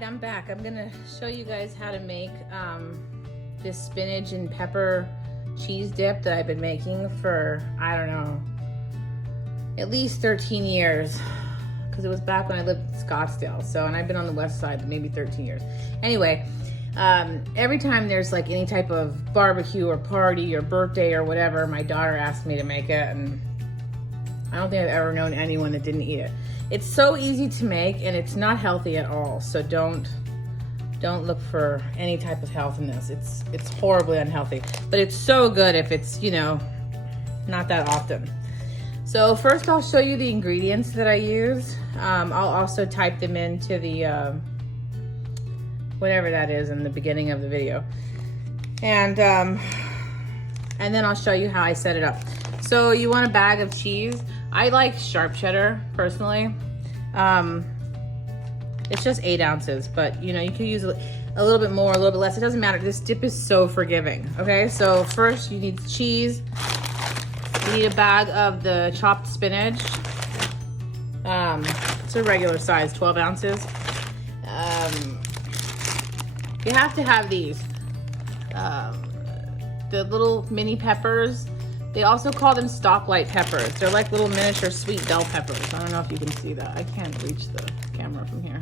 right, I'm back. I'm gonna show you guys how to make this spinach and pepper cheese dip that I've been making for, I don't know, at least 13 years. Because it was back when I lived in Scottsdale. So, and I've been on the west side maybe 13 years. Anyway, every time there's like any type of barbecue or party or birthday or whatever, my daughter asked me to make it, and I don't think I've ever known anyone that didn't eat it. It's so easy to make and it's not healthy at all. So don't look for any type of health in this. It's horribly unhealthy, but it's so good if it's, you know, not that often. So first I'll show you the ingredients that I use. I'll also type them into the, whatever that is in the beginning of the video. And then I'll show you how I set it up. So you want a bag of cheese. I like sharp cheddar personally. It's just 8 ounces, but you know, you can use a little bit more, a little bit less. It doesn't matter. This dip is so forgiving. Okay, so first you need cheese. You need a bag of the chopped spinach. It's a regular size, 12 ounces. You have to have these. The little mini peppers. They also call them stoplight peppers. They're like little miniature sweet bell peppers. I don't know if you can see that. I can't reach the camera from here.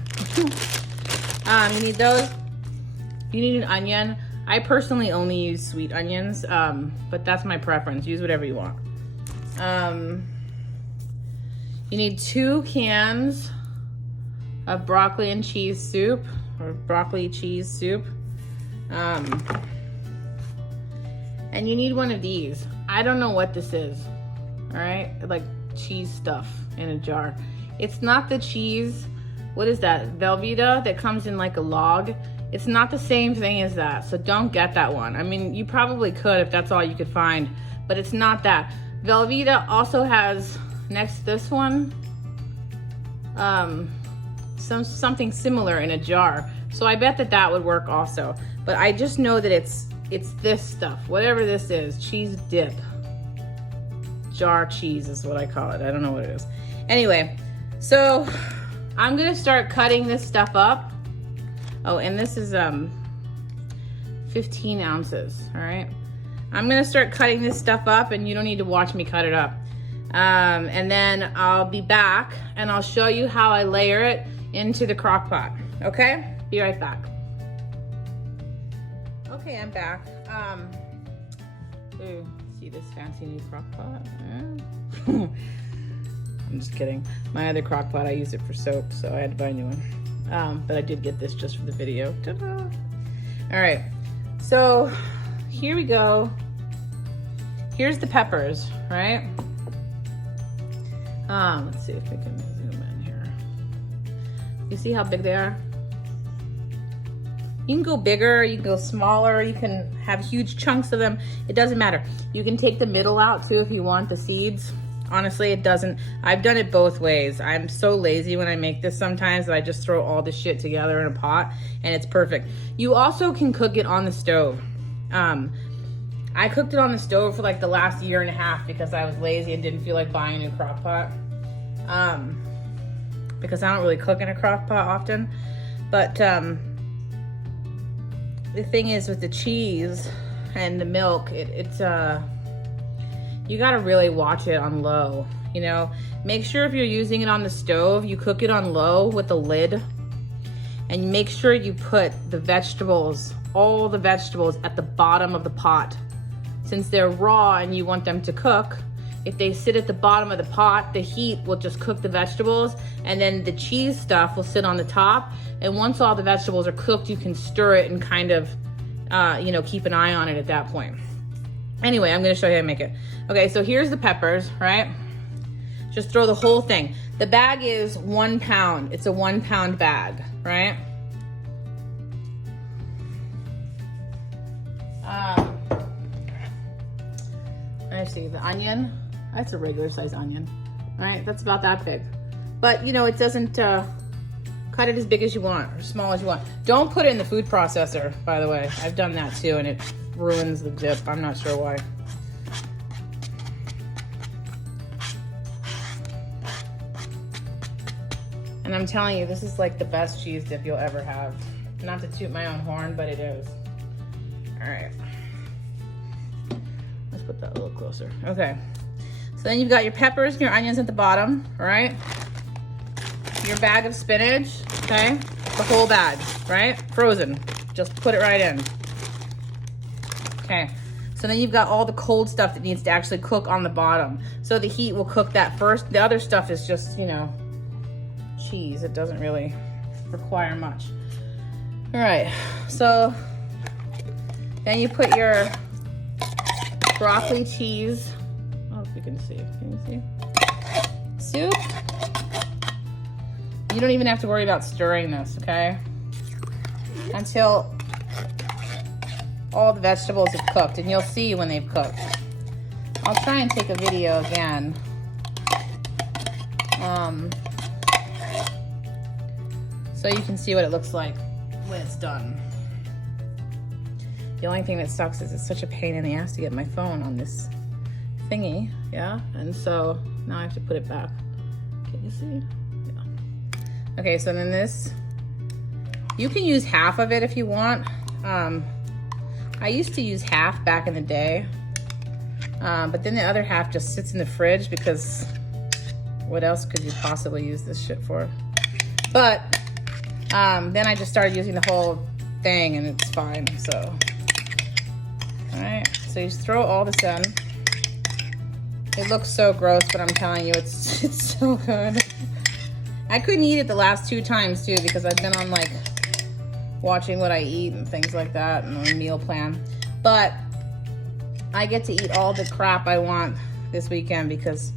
You need those. You need an onion. I personally only use sweet onions, but that's my preference. Use whatever you want. You need 2 cans of broccoli and cheese soup, or broccoli cheese soup. And you need one of these. I don't know what this is, all right? Like cheese stuff in a jar. It's not the cheese, what is that? Velveeta that comes in like a log. It's not the same thing as that, so don't get that one. I mean, you probably could if that's all you could find, but it's not that. Velveeta also has, next to this one, something similar in a jar. So I bet that that would work also. But I just know that it's this stuff, whatever this is, cheese dip. Jar cheese is what I call it. I don't know what it is. Anyway, so I'm gonna start cutting this stuff up. Oh, and this is 15 ounces, all right? I'm gonna start cutting this stuff up, and you don't need to watch me cut it up. And then I'll be back and I'll show you how I layer it into the crock pot, okay? Be right back. Okay, I'm back. Ooh, see this fancy new crock pot? Yeah. I'm just kidding. My other crock pot, I use it for soap, so I had to buy a new one. But I did get this just for the video. Ta-da! All right, so here we go. Here's the peppers, right? Let's see if we can zoom in here. You see how big they are? You can go bigger, you can go smaller, you can have huge chunks of them. It doesn't matter. You can take the middle out too if you want the seeds. Honestly, it doesn't. I've done it both ways. I'm so lazy when I make this sometimes that I just throw all this shit together in a pot and it's perfect. You also can cook it on the stove. I cooked it on the stove for like the last 1.5 years because I was lazy and didn't feel like buying a new crock pot. Because I don't really cook in a crock pot often. But the thing is with the cheese and the milk, it's you gotta really watch it on low, you know? Make sure if you're using it on the stove, you cook it on low with a lid, and make sure you put the vegetables, all the vegetables at the bottom of the pot. Since they're raw and you want them to cook, if they sit at the bottom of the pot, the heat will just cook the vegetables, and then the cheese stuff will sit on the top. And once all the vegetables are cooked, you can stir it and kind of, you know, keep an eye on it at that point. Anyway, I'm gonna show you how to make it. Okay, so here's the peppers, right? Just throw the whole thing. The bag is 1 pound. It's a 1 pound bag, right? Let's see, the onion. That's a regular size onion, right? That's about that big. But you know, it doesn't, cut it as big as you want or small as you want. Don't put it in the food processor, by the way. I've done that too, and it ruins the dip. I'm not sure why. And I'm telling you, this is like the best cheese dip you'll ever have. Not to toot my own horn, but it is. All right. Let's put that a little closer. Okay. So then you've got your peppers and your onions at the bottom, all right? Your bag of spinach, okay? The whole bag, right? Frozen. Just put it right in. Okay. So then you've got all the cold stuff that needs to actually cook on the bottom. So the heat will cook that first. The other stuff is just, you know, cheese. It doesn't really require much. All right, so then you put your broccoli cheese. Oh, if you can see, can you see? Soup. You don't even have to worry about stirring this, okay? Until all the vegetables have cooked, and you'll see when they've cooked. I'll try and take a video again. So you can see what it looks like when it's done. The only thing that sucks is it's such a pain in the ass to get my phone on this thingy, yeah? And so now I have to put it back. Can you see? Yeah. Okay, so then this, you can use half of it if you want. I used to use half back in the day, but then the other half just sits in the fridge because what else could you possibly use this shit for? But then I just started using the whole thing and it's fine, so. All right, so you just throw all this in. It looks so gross, but I'm telling you, it's so good. I couldn't eat it the last 2 times too because I've been on like watching what I eat and things like that and a meal plan. But I get to eat all the crap I want this weekend because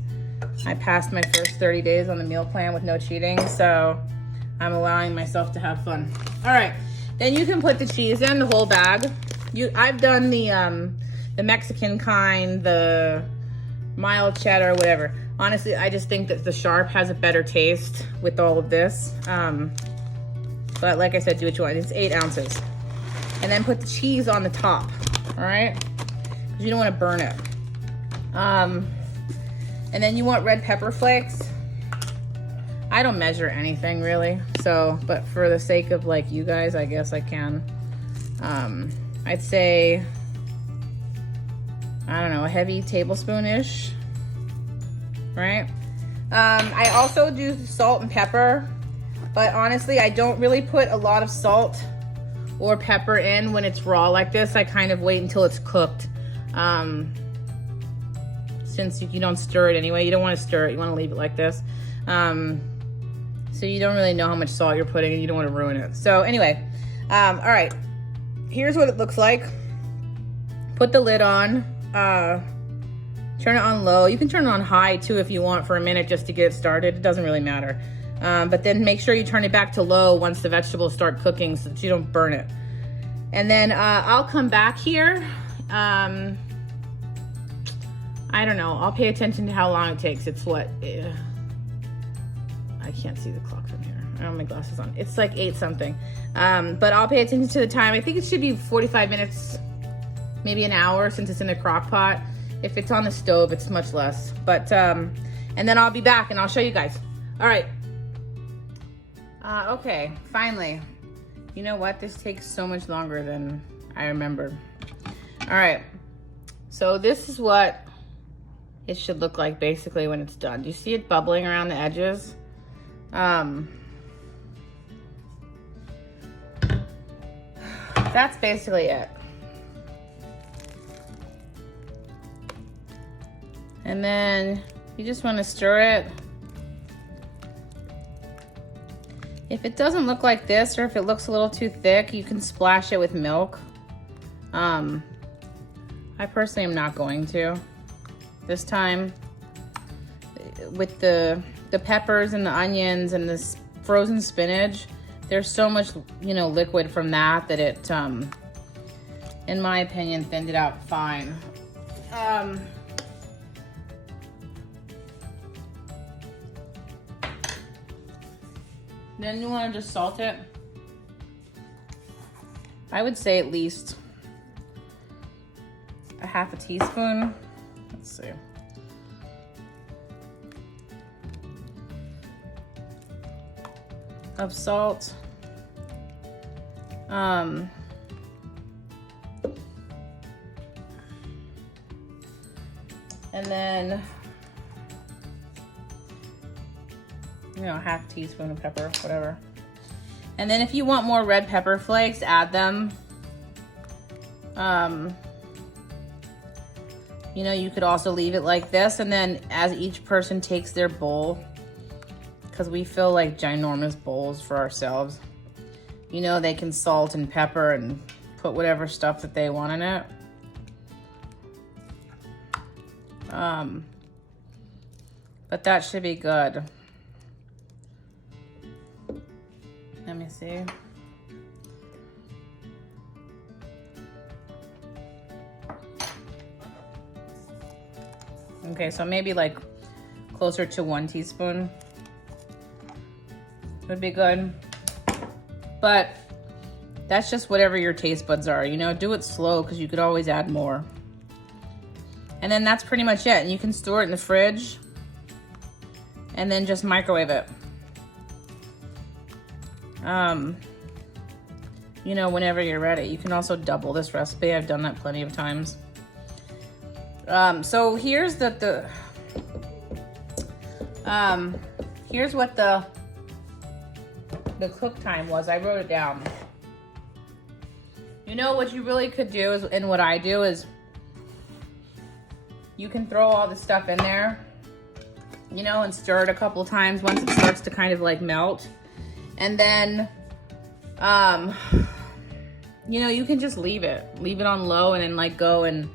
I passed my first 30 days on the meal plan with no cheating, so I'm allowing myself to have fun. All right, then you can put the cheese in, the whole bag. I've done the Mexican kind, the mild cheddar, whatever. Honestly, I just think that the sharp has a better taste with all of this. But like I said, do what you want. It's 8 ounces. And then put the cheese on the top, all right? Because you don't want to burn it. And then you want red pepper flakes. I don't measure anything really, so, but for the sake of like you guys, I guess I can. I'd say, I don't know, a heavy tablespoon-ish, right? I also do salt and pepper, but honestly, I don't really put a lot of salt or pepper in when it's raw like this. I kind of wait until it's cooked. Since you don't stir it anyway, you don't want to stir it, you want to leave it like this. So you don't really know how much salt you're putting and you don't want to ruin it. So anyway, all right, here's what it looks like. Put the lid on, turn it on low. You can turn it on high too if you want for a minute just to get it started. It doesn't really matter. But then make sure you turn it back to low once the vegetables start cooking so that you don't burn it. And then I'll come back here. I don't know, I'll pay attention to how long it takes. It's what, I can't see the clock from here. I don't have my glasses on. It's like 8 something. But I'll pay attention to the time. I think it should be 45 minutes, maybe an hour since it's in a crock pot. If it's on the stove, it's much less. But, and then I'll be back and I'll show you guys. All right. Okay, finally. You know what? This takes so much longer than I remembered. All right. So this is what it should look like basically when it's done. Do you see it bubbling around the edges? That's basically it. And then you just want to stir it. If it doesn't look like this, or if it looks a little too thick, you can splash it with milk. I personally am not going to. This time, with the peppers and the onions and this frozen spinach, there's so much, you know, liquid from that it, in my opinion, thinned it out fine. Then you want to just salt it. I would say at least a half a teaspoon. Let's see. of salt. And then, you know, half teaspoon of pepper, whatever. And then if you want more red pepper flakes, add them. You know, you could also leave it like this, and then as each person takes their bowl, because we fill like ginormous bowls for ourselves, you know, they can salt and pepper and put whatever stuff that they want in it. But that should be good. Let me see. Okay, so maybe like closer to 1 teaspoon would be good. But that's just whatever your taste buds are, you know, do it slow because you could always add more. And then that's pretty much it. And you can store it in the fridge and then just microwave it. You know, whenever you're ready. You can also double this recipe. I've done that plenty of times. So here's here's what the cook time was. I wrote it down. You know what you really could do is, and what I do is, you can throw all the stuff in there, you know, and stir it a couple times once it starts to kind of like melt. And then, you know, you can just leave it on low and then like go and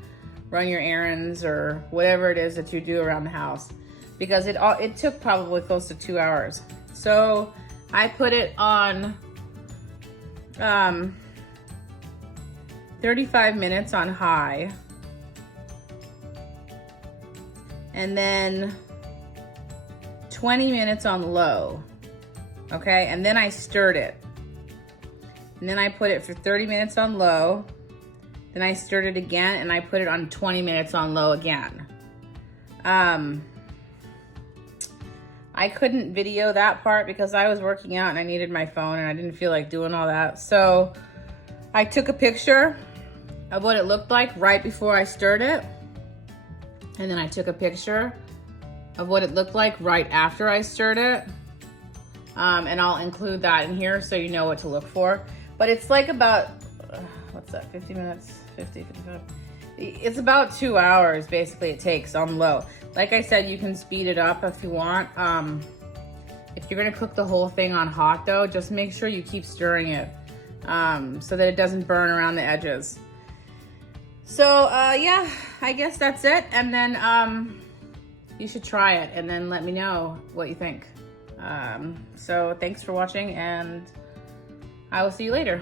run your errands or whatever it is that you do around the house, because it took probably close to 2 hours. So I put it on 35 minutes on high, and then 20 minutes on low. Okay, and then I stirred it, and then I put it for 30 minutes on low. Then I stirred it again, and I put it on 20 minutes on low again. I couldn't video that part because I was working out and I needed my phone and I didn't feel like doing all that. So I took a picture of what it looked like right before I stirred it. And then I took a picture of what it looked like right after I stirred it. And I'll include that in here so you know what to look for. But it's like about, what's that, 50 minutes? 50, 55. It's about 2 hours, basically, it takes on low. Like I said, you can speed it up if you want. If you're gonna cook the whole thing on hot though, just make sure you keep stirring it so that it doesn't burn around the edges. So yeah, I guess that's it. And then you should try it and then let me know what you think. So thanks for watching, and I will see you later.